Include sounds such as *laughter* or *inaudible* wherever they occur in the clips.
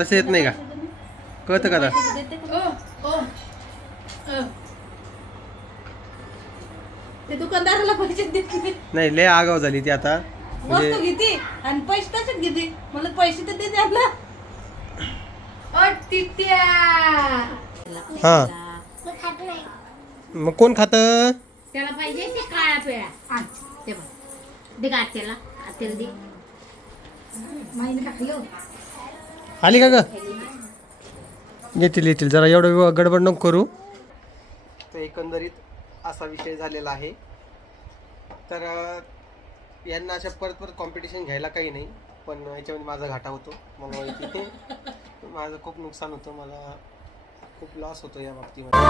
तसं येत नाही का? कळतं का. ते दुकानदाराला पैसे देत नाही. नाही लय आगाव झाली ती आता. वस्तू म्हणजे घेते आणि पैसे घेते? मला पैसे तर देते ना ओ टिट्या. हा. मग कोण खातं? त्याला पाहिजे ते काळा पेळा आण ते बघ. दे का आत्याला? आत्याला दे. माईने टाकलं आली का ग? येतील येतील. जरा एवढं गडबड नको करू. तर एकंदरीत असा विषय झालेला आहे. तर यांना अशा परत परत कॉम्पिटिशन घ्यायला काही नाही पण याच्यामध्ये माझा घाटा होतो. मला तिथे *laughs* माझं खूप नुकसान होतं. मला खूप लॉस होतो या बाबतीमध्ये.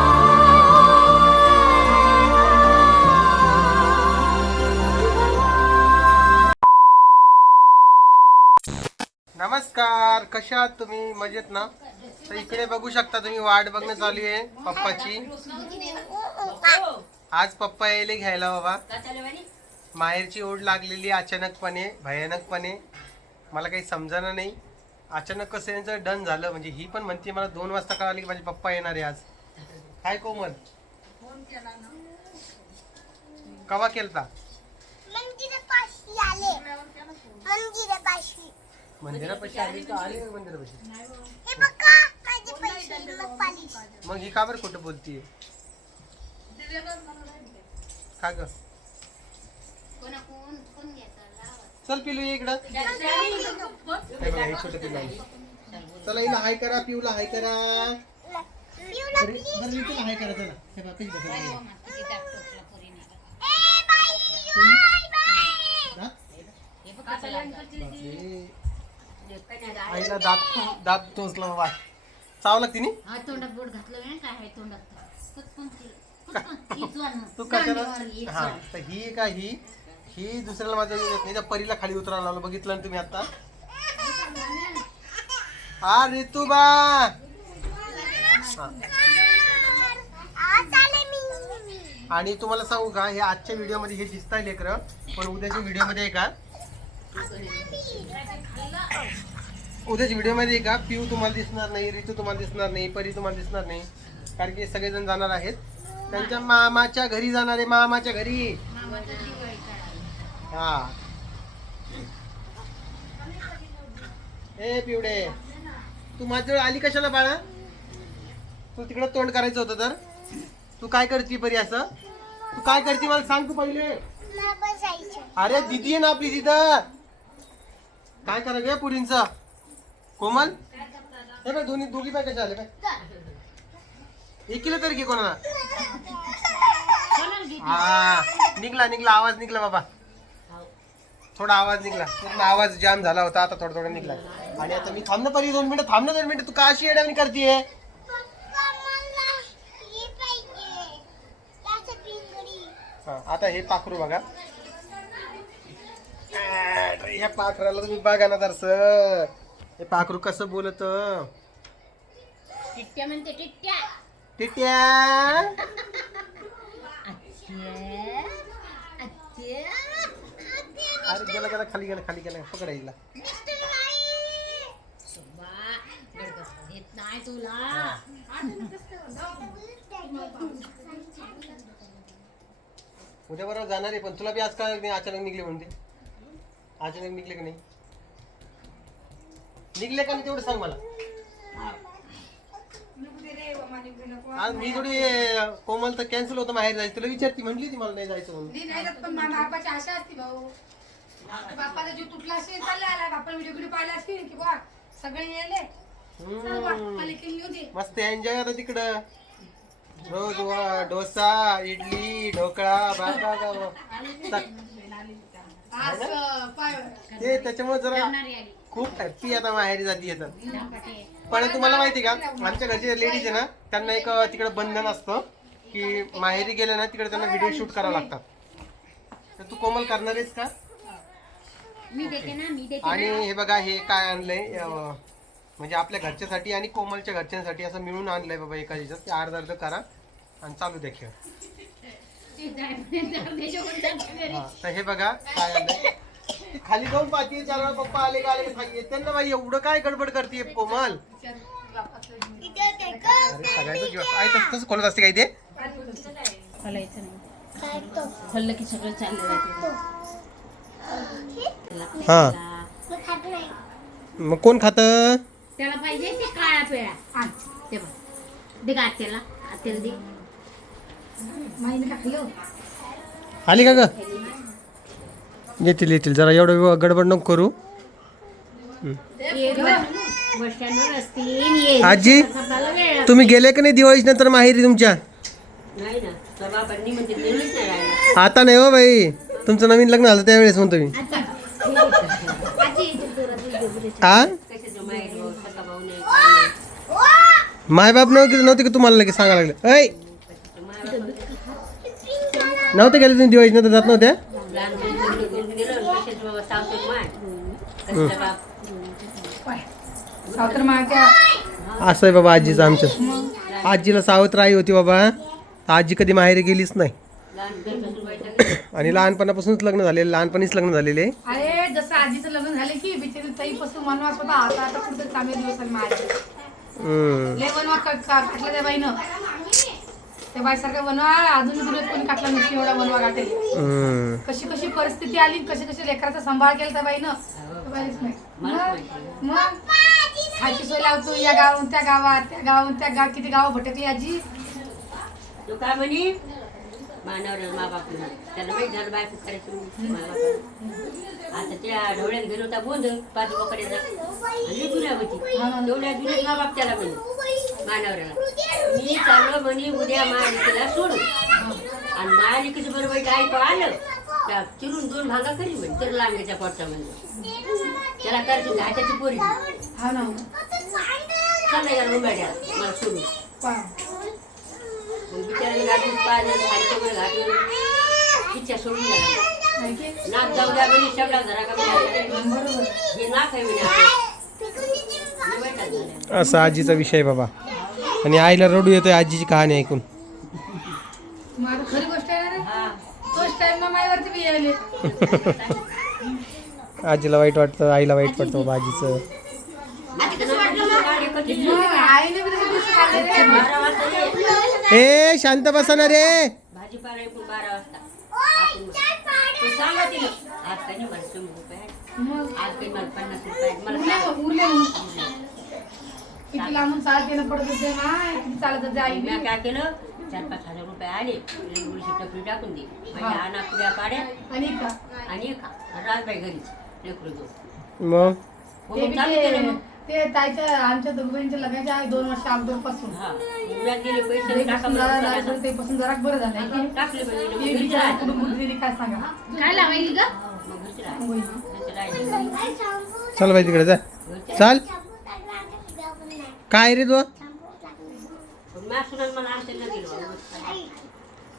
नमस्कार कशा आहात तुम्ही? मजेत ना? तर इकडे बघू शकता तुम्ही वाट बघणं चालू आहे पप्पाची. आज पप्पा यायले घ्यायला बाबा. माहेरची ओढ लागलेली अचानकपणे भयानकपणे. मला काही समजणार नाही. अचानक कसं यांचं डन झालं. म्हणजे ही पण म्हणते मला दोन वाजता कळाली की माझे पप्पा येणार आहे आज. काय कोमल. कवा केलता? मंदिरापाशी आले मंदिरापाशी आली का आले मंदिरापाशी. हे बघा माझे पैसे मग पालिश मग ही का बरं खोटं बोलतीये? का ग? कोणा कोण कोण घेता चल पिलू ये इकडं. हे बघा, हे छोटं पिलू आहे. चला हिला हाय करा पिऊला हाय करा. पिवला बरं बरं, रितूला हाय करा चला. हे बघा. ए बाई बाई? बापरे. आईला दात दात टोचला बाबा. चावला तिने हा तोंडात बोट घातलं नाही काय आहे तोंडात. तू कशाला हा. तर ही का ही? ही दुसऱ्याला माझं येत नाही त्या परीला खाली उतरायला लावलं. बघितलं ना तुम्ही आता? हा मी आणि तुम्हाला सांगू का हे आजच्या व्हिडिओमध्ये हे दिसताय लेकरं पण उद्याच्या व्हिडिओमध्ये आहे का उद्याच्या व्हिडिओमध्ये का पिऊ तुम्हाला दिसणार नाही ऋतू तुम्हाला दिसणार नाही परी तुम्हाला दिसणार नाही. कारण की सगळेजण जाणार आहेत. त्यांच्या मामाच्या घरी जाणार आहे मामाच्या घरी. हा. ए पिवडे. तू माझ्याजवळ आली कशाला बाळा? तू तिकडं तोंड करायचं होतं तर. तू काय करते परी असं? तू काय करते मला सांग तू पहिले. अरे दिदी आहे ना आपली तिथं. काय करा गे पुरींच. कोमल? हे काय दोन्ही दोघी काय कशा आले काय एकीला तरी घे कोणाला? हा. निघला निघला. आवाज निघला बाबा. थोडा आवाज निघला. पूर्ण आवाज जाम झाला होता. आता थोडा थोडा निघला. आणि आता मी थांबणं परी दोन मिनिटं थांबणं दोन मिनिटं. तू का अशी हे पाहिजे. पिंगडी हा, आता हे पाखरू बघा. ह्या पाखराला तुम्ही बघा ना दरस हे पाखरू कसं बोलत? टिट्ट्या म्हणते टिट्ट्या टिट्या. अरे गेला गेला खाली गेला खाली गेला. पकडायला नाही तुला. उद्या बरोबर जाणार आहे पण तुला बी आज काय नाही अचानक निघले म्हणते अचानक निघले का नाही? निघले का नाही तेवढं सांग मला. आज मी थोडी कोमल तर कॅन्सल होतं माहेर जायचं. तुला विचारती म्हणली ती मला नाही जायचं म्हणून. नाही नाही जात, पण मा- बापाची आशा असते भाऊ. बापाचा जीव तुटला असेल चालला आला. बापाला व्हिडिओ व्हिडिओ पाहिला असतील की बा सगळे येले. चल बा, हम्म. खाली केली होती. मस्त एन्जॉय आता तिकडं. रोज वा- डोसा इडली ढोकळा. आज पाय. ते त्याच्यामुळे जरा करणारी आली खूप हॅप्पी आता माहेरी जाती येतात. पण तुम्हाला माहिती का आमच्या घरचे लेडीज आहे ना त्यांना एक तिकडे बंधन असतं की माहेरी गेले ना तिकडे त्यांना व्हिडिओ शूट करावं लागतात तर तू कोमल करणार आहेस का? मी देते ना मी देते आणि हे बघा हे काय आणलंय अं, म्हणजे आपल्या घरच्यासाठी आणि कोमलच्या घरच्यांसाठी असं मिळून आणलंय बाबा एका ह्याच्यात. ते अर्ध अर्ध करा आणि चालू द्या खेळ. हा, तर हे बघा काय खाली जाऊन पाहते चार वेळा पप्पा आले का आले का सांग येते ना बाई एवढं काय गडबड करते कोमल? अरे सगळ्यांचं जीव आहे तसं तसं खोलत असते काही ते हलायचं नाही. हल्लं की सगळं चाललं जाते. हा. मी खात नाही. मग कोण खातं? त्याला पाहिजे ते काळा पेळा आण ते बघ. दे का आत्याला. आत्याला दे. माईने टाकलं आली का ग? येतील येतील. जरा एवढं गडबड नको करू. आजी तुम्ही गेले का नाही दिवाळीच नंतर माहेरी तुमच्या? आता नाही हो बाई. तुमचं नवीन लग्न झालं त्यावेळेस म्हणतो मी. आ? मायबाप नव्हती नव्हती का तुम्हाला लगेच सांगायला लागले? ऐ! नव्हते गेले तुम्ही दिवाळीच नंतर जात नव्हत्या? असं आहे बाबा आजीचं आमचं. आजीला सावत्र आई होती बाबा. आजी कधी माहेरी गेलीच नाही. *coughs* आणि लहानपणापासूनच लग्न झालेले लहानपणीच लग्न झालेले. अरे जसं आजीचं लग्न झालं की बिचारी ताईपासून वनवास होता. आता आता कुठे चांगले दिवस आले माझे. लय वनवा का- का- काटला त्या बाईनं. त्या बाईसारखा वनवा अजून दुसरं कोणी काटला नसते एवढा वनवा काटेल हम्म. कशी कशी परिस्थिती आली कशी कशी लेकराचा सांभाळ केला त्या बाईनं? त्या बाईच नाही मग खायची सोय लावतो या गावाहून त्या गावात त्या गावाहून त्या गाव किती गाव भटकली आजी? तू काय म्हणे? मानवर मा बाप त्याला माहीत झालं माबापाला. आता त्या ढवळ्यात गेलो होता बोंद पाच बोकड्याचा होती. तेवढ्या जुन्यात मा बाप त्याला म्हणे. मानवऱ्याला मी चाललो म्हणे उद्या महालिकेला सोडू. आणि महालिकेचं बरोबर ऐकू आलं. त्या चिरून दोन भागा करी म्हणे तर लांब्याच्या पोटचा म्हणजे त्याला करायचं घाटाची पोरी. हा ना. चाललं या रुंबाड्याला मला सोडून. पहा. मग बिचाराने गाडीत पाहिलं इच्छा सोडून झाला नाही की? नाक जाऊ द्या म्हणे हे नाक आहे म्हणे. असा आजीचा विषय बाबा. आणि आईला रडू येतोय आजीची कहाणी ऐकून खरी गोष्ट आहे ना रे हा. तोच टाइम माईवरती बी यायले आजीला वाईट वाटतं आईला वाईट वाटतं बाबा आजीचं आईने बी तसे काढले रे. ए शांत बसा ना रे भाजीपाला एकूण बारा वाजता आपण तू सांगा तिला आज काही नाही मला शंभर रुपये आहे. मग आज काही मला पन्नास रुपये आहेत. मला उरले सांग. उरले म्हणून. किती लांबून चालत येणं पडत होते ना किती चालत होते आई. मी काय केलं? चार पाच हजार रुपये आले. गुळशी टपरी टाकून दे. म्हणजे आणा पुऱ्या पाड्या आणि का? आणि राजबाई घरीच लेकरू मग? ते बी ताईच्या आमच्या दोघांच्या लग्नाच्या आहे दोन वर्ष अगोदरपासून हा. उद्या गेले पैसे टाका जरा ते पासून जरा बरं झालंय. की टाकले म्हणजे मग ते घरीच विचार राहायचं. कुठून बुद्धी काय सांगा? काय लावायली ग? मग घरीच राहायचं. घरीच राहायचं. चल बाई तिकडे जा. चाल. काय रे तू.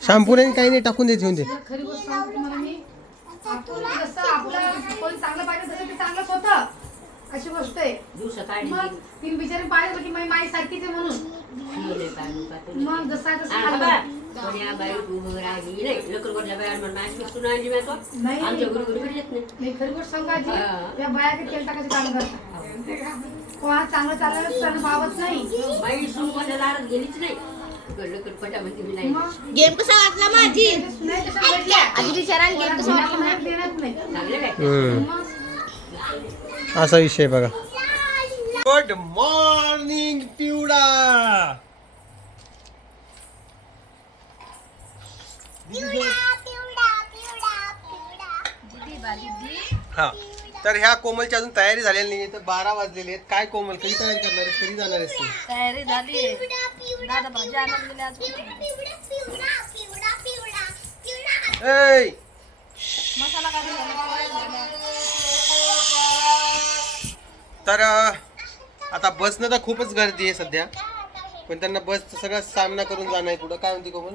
शॅम्पू नाही काही नाही टाकून देत घेऊन ते खरी गोष्ट सांगतो तुम्हाला मी आपण जसं आपलं कोणी चांगलं पाहिजे तसं ते चांगलंच होतं अशी गोष्ट आहे मग तीन बिचारे पाहिजे की माझी माई सारखीच आहे म्हणून. मग जसं तसं खाल्लं. नाही बाया खरी गोष्ट सांगू काम करतात कोणा चांगलं चाललं भावत नाही. बाई दारात गेलीच नाही. मी गेम कसा वाटला माझी? भेटल्या? आधी गेम कसा वाटला कोणाला देणार नाही. चांगले काय हम्म. मग असा विषय बघा. गुड मॉर्निंग पिवडा हा. तर ह्या कोमलची अजून तयारी झालेली नाही तर बारा वाजलेले आहेत. काय कोमल कधी तयारी करणार आहेस? कधी जाणार आहेस तू? तयारी झाली दादा भाजी आणून दिली आज. ऐ! मसाला काढून झाला तर अं, आता बसनं तर खूपच गर्दी आहे सध्या. पण त्यांना बसचा सगळा सामना करून जाणं आहे पुढं. काय म्हणते कोमल?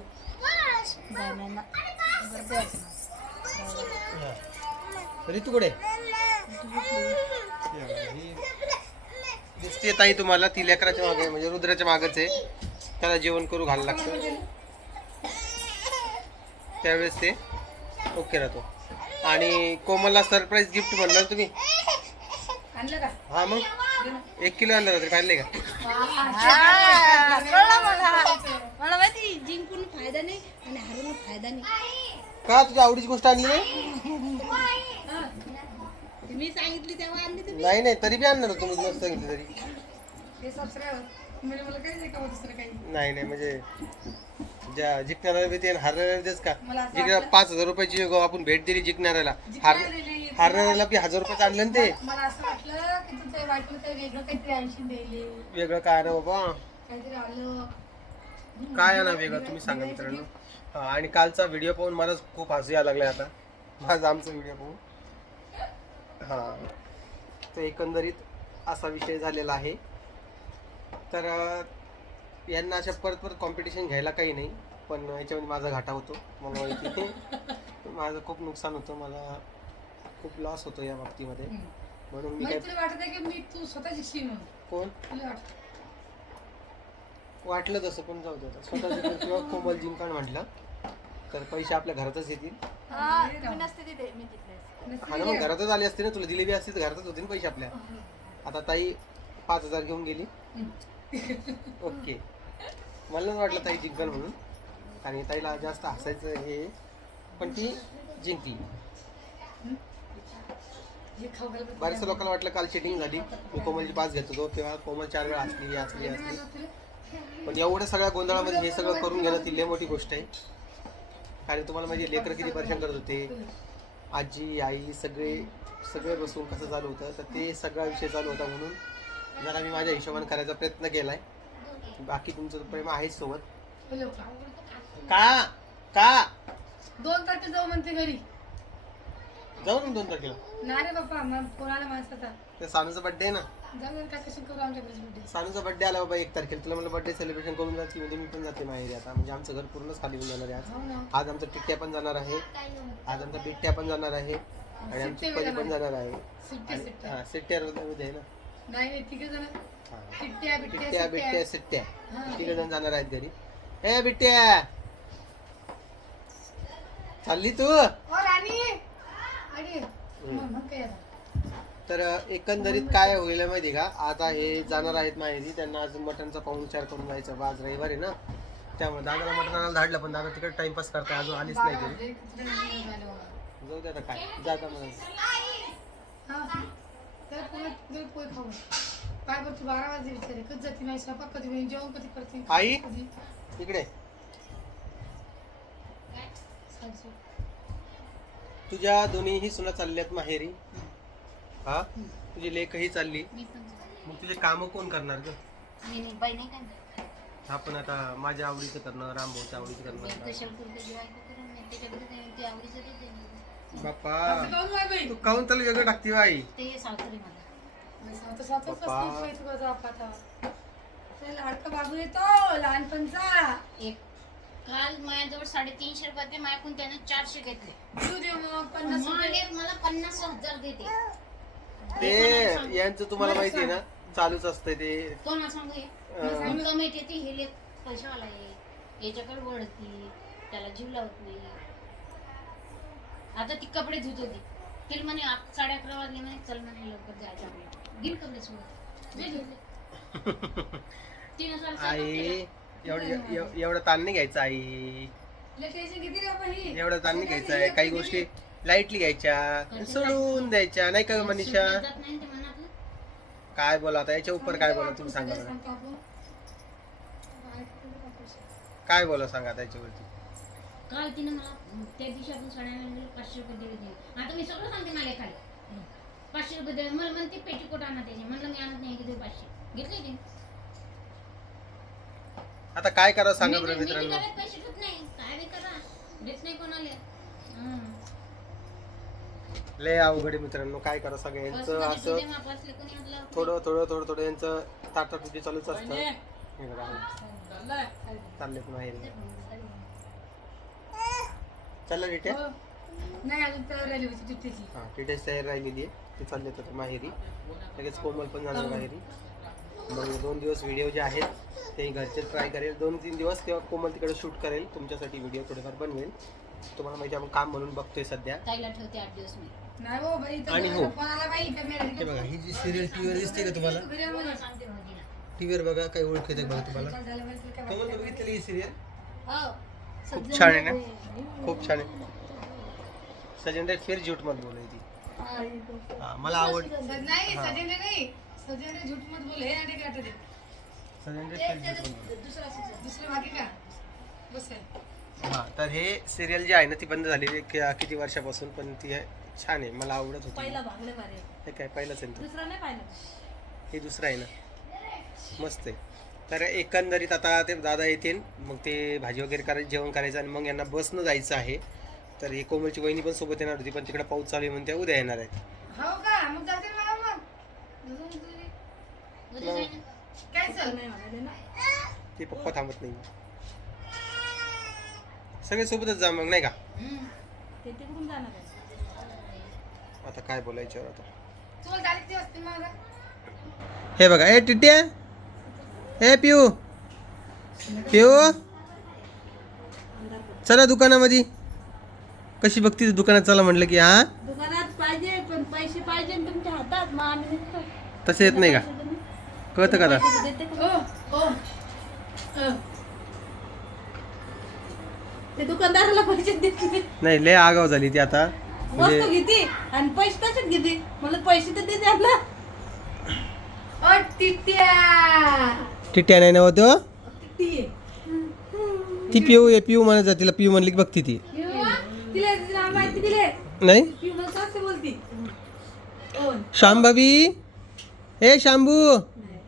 ऋतू कुठे? दिसते ताई तुम्हाला ती लेकराच्या मागे म्हणजे रुद्राच्या मागच आहे. त्याला जेवण करू घालायला लागतं. त्यावेळेस ते ओके राहतो. आणि कोमलला सरप्राईज गिफ्ट म्हणलं तुम्ही? आणलं का? हा मग? एक किलो आणलं का? मला. माहिती जिंकून फायदा नाही आणि फायदा नाही. का तुझ्या आवडीची गोष्ट आणली नाही? मी सांगितली तेव्हा आणली तुम्ही? नाही नाही तरी बी आणणार होतो तुम्ही मस्त सांगितलं तरी. हे सबस्क्राईबर म्हणजे मला काही नाही का दुसरं काही? नाही नाही म्हणजे ज्या जिंकणाऱ्याला बी ते हारणाऱ्याला तेच का? मला असं पाच हजार रुपयाची गो आपण भेट दिली जिंकणाऱ्याला. हार दिली. हारणाऱ्याला बी हजार रुपयाचं आणलं ना ते. मला असं वाटलं की काही वेगळं काहीतरी आणशीन द्यायले वेगळं काय ना बाबा? काहीतरी आलं. काय ना वेगळं तुम्ही सांगा मित्रांनो. *laughs* हा, आणि कालचा व्हिडिओ पाहून मलाच खूप हसू यायला लागलाय आता. माझा आमचा व्हिडिओ पाहून. हा. तर एकंदरीत असा विषय झालेला आहे. तर यांना अशा परत परत कॉम्पिटिशन घ्यायला काही नाही पण याच्यामध्ये माझा घाटा होतो. मला माहिती *laughs* माझं खूप नुकसान होतं. मला खूप लॉस होतो या बाबतीमध्ये. म्हणून मी म्हणजे काय वाटत की मी तू स्वतः कोण? वाटलं तसं पण जाऊ दे स्वतः किंवा कोमल जिंकण म्हटलं तर पैसे आपल्या घरातच येतील. हा ना मग घरातच आले असते ना तुला दिलेली असते तर घरातच होते ना पैसे आपल्या. आता ताई पाच हजार घेऊन गेली. ओके. मला नाही वाटलं ताई जिंकल म्हणून. आणि ताईला जास्त हसायचं हे. पण ती जिंकली. हे. बऱ्याचशा लोकांना वाटलं काल चिटिंग झाली. मी कोमलची पाच घेत होतो. किंवा कोमल चार वेळा असली असली असली पण एवढ्या सगळ्या गोंधळामध्ये हे सगळं करून घेणं ती लय मोठी गोष्ट आहे. कारण तुम्हाला माहिती लेकर किती परेशान करत होते. आजी आई सगळे सगळे बसून कसं चालू होतं तर ते सगळा विषय चालू होता म्हणून जरा मी माझ्या हिशोबाने करायचा प्रयत्न केलाय. बाकी तुमचं प्रेम आहेच सोबत. का? का? दोन तारखे जाऊ म्हणते घरी. जाऊ ना दोन तारखेला. नाही रे बाप्पा आला माणसाचा ते सानूचा बड्डे आहे ना. दे का कशी करू आमच्या घरी birthday. सानूचा बड्डे आला बाबा एक तारखेला. तुला मला बड्डे सेलिब्रेशन करून जायची म्हणजे मी पण जाते माहेरी आता. म्हणजे आमचं घर पूर्णच खाली होऊन जाणार आहे आज. हो ना. आज आमचा टिट्ट्या पण जाणार आहे. आज आमचा बिट्ट्या पण जाणार आहे. आणि आमची सिट्टे परी पण जाणार. आहे. सिट्टे आणि- सिट्टे हा सिट्ट्या मध्ये आहे ना नाही नाही तिघे जण. हा. टिट्ट्या बिट्ट्या बिट्ट्या बिट्ट्या सिट्ट्या. सिट्ट्या. हा. तिकडे जण जाणार आहेत घरी. ए बिट्ट्या! चालली तू? ओ राणी! आणि मग मग काय आता? तर एकंदरीत काय होईल माहिती का? आता हे जाणार आहेत माहिती त्यांना अजून मटनचा विचार करून जायचं. आज रविवार आहे ना? त्यामुळे दादाला मटण आणायला धाडलं पण दादा तिकडे टाइमपास करता अजून आलीच नाही तरी जाऊ दे आता काय. जाता मग. काय करतो कधी आई? इकडे. तुझ्या दोन्हीही सुना चालल्यात माहेरी. हा? तुझी लेखही चालली. मी. मग तुझे काम कोण करणार ग? मी नाही बाई नाही काय आपण आता माझ्या आवडीचं करणं रामभाऊच्या आवडीचं करणं कशाला करते जी बायको करून नाही त्याच्याकडे ते- ते आवडीचं. बाप्पा. असं काहून नाही बाई? तू काऊन त्याला वेगळं टाकते आई ते सावतरी मला बाई, स्वतः आता. ते लाडका बाबू येतो लहानपणचा एक काल माझ्याजवळ साडेतीनशे रुपये ते माझ्याकडून त्याने चारशे घेतले. तू दे मग पन्नास मग रुपये. एक मला पन्नास हजार देते. ते यांचं तुम्हाला माहिती आहे ना चालूच असतंय ते. कोणा सांगू हे? कमेट येते हे लेख आहे. याच्याकडे वळती त्याला जीव लावत नाही. आता ती कपडे धुत होती. तिला म्हणे आप- साडे अकरा वाजले म्हणे चल म्हणे लवकर जायचं आपल्याला. कपडे नाही तीन आई केला. एवढं एव- एवढं ताण नाही घ्यायचं आई. लय टेन्शन किती रे बाबा ही. एवढं ताण नाही घ्यायचं आहे काही गोष्टी लाईटली घ्यायच्या सोडून द्यायच्या नाही का मनीषा? काय बोला आता याच्या उपर काय बोला तुम्ही सांगा बरं. काय का बोला सांगा आता याच्यावरती. काल तिने मला त्या दिवशी आपण आणलेले पाचशे रुपये दिले. तिने आता मी सगळं सांगते मला खाली. पाचशे रुपये दिले मला म्हणते पेटीकोट आणा त्याचे म्हणलं मी आणत नाही किती पाचशे? घेतले ते. आता काय करावं सांगा बरं मित्रांनो. पैसे ठेवत नाही. काय बी करा. देत नाही कोणाला. लय अवघड आहे मित्रांनो काय करा सगळ्यांचं असं हात थोडं थोडं थोडं थोडं यांचं ताटातुटी चालूच असतं. हे बघा, चाललं रिटे हो. नाही अजून तर राहिली होती तिथेची. हा टिटेच तयार राहिलेली आहे ते चालले आता माहेरी. लगेच कोमल पण जाणार माहेरी. मग दोन दिवस व्हिडिओ जे आहेत ते घरचे ट्राय करेल. दोन तीन दिवस तेव्हा कोमल तिकडे शूट करेल. तुमच्यासाठी व्हिडिओ थोडेफार बनवेल. तुम्हाला माहिती आपण काम म्हणून बघतोय सध्या. ताईला ठेवते आठ दिवस मी. नाही हो बाई इथं आणि हो. बाई हे बघा ही जी सिरियल टीव्हीवर दिसते का तुम्हाला. टीव्हीवर बघा काही ओळख येते बघा तुम्हाला. बघितलेली ही सिरियल हो. खूप छान आहे ना? खूप छान आहे. सजन रे फिर झूठ मत बोलाय ती हा, मला आवड नाही नाही. झूठ मत बोल हे आणि काय आठवते सजन रे फिर झूठ मत बोल. दुसरं बाकी का? बस हा तर हे सिरियल जी आहे ना ती बंद झालेली आहे कि- किती वर्षापासून पण ती आहे. छान आहे मला आवडत होती. पहिला भागले मारे हे काय पहिलंच आहे ना दुसरा नाही पाहिलं. हे दुसरं आहे ना? मस्त आहे. तर एकंदरीत आता ते दादा येतील मग ते भाजी वगैरे करायचं जेवण करायचं आणि मग यांना बसनं जायचं आहे. तर ही कोमलची वहिनी पण सोबत येणार होती पण तिकडे पाऊस चालू आहे म्हणून त्या उद्या येणार आहेत. हो का? मग जाते मला नाही म्हणाले ना. ते पप्पा थांबत नाही. सगळे सोबतच जा मग नाही का. ते तिकडून जाणार आहे आता काय बोलायचं आता? हे बघा ए टिट्या. ए पिऊ पिऊ चला दुकानामध्ये. कशी बघती दुकानात? चला म्हटलं की हा? दुकानात पाहिजे पण पैसे पाहिजे तुमच्या हातात. मग आम्ही निघतो तसं येत नाही का? कळतं का ओ ओ. ते दुकानदाराला पैसे देत नाही लय आगाव झाली ती आता. वस्तू म्हणजे घेते आणि पैसे तसेच घेते? मला पैसे तर ना. टिट्या. टिट्या नाही नव्हतं तो? ती पिऊ आहे पिऊ म्हणत तिला पिऊ म्हणली की बघती ती. तिला तिला माहिती दिले नाही? ती मला सासू बोलती. ओ शांभावी? ए शांभू.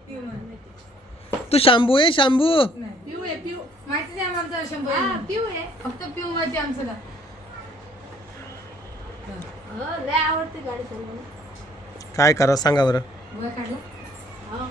पिऊ म्हणते. तू शांभू आहे शांभू? पिऊ आहे पिऊ. आम्हाला शंभर हा पिऊ आहे. फक्त पिऊ माहिती आमचं का लय आवडते गाडी चालवणं काय करा सांगा बरं. काढला हो.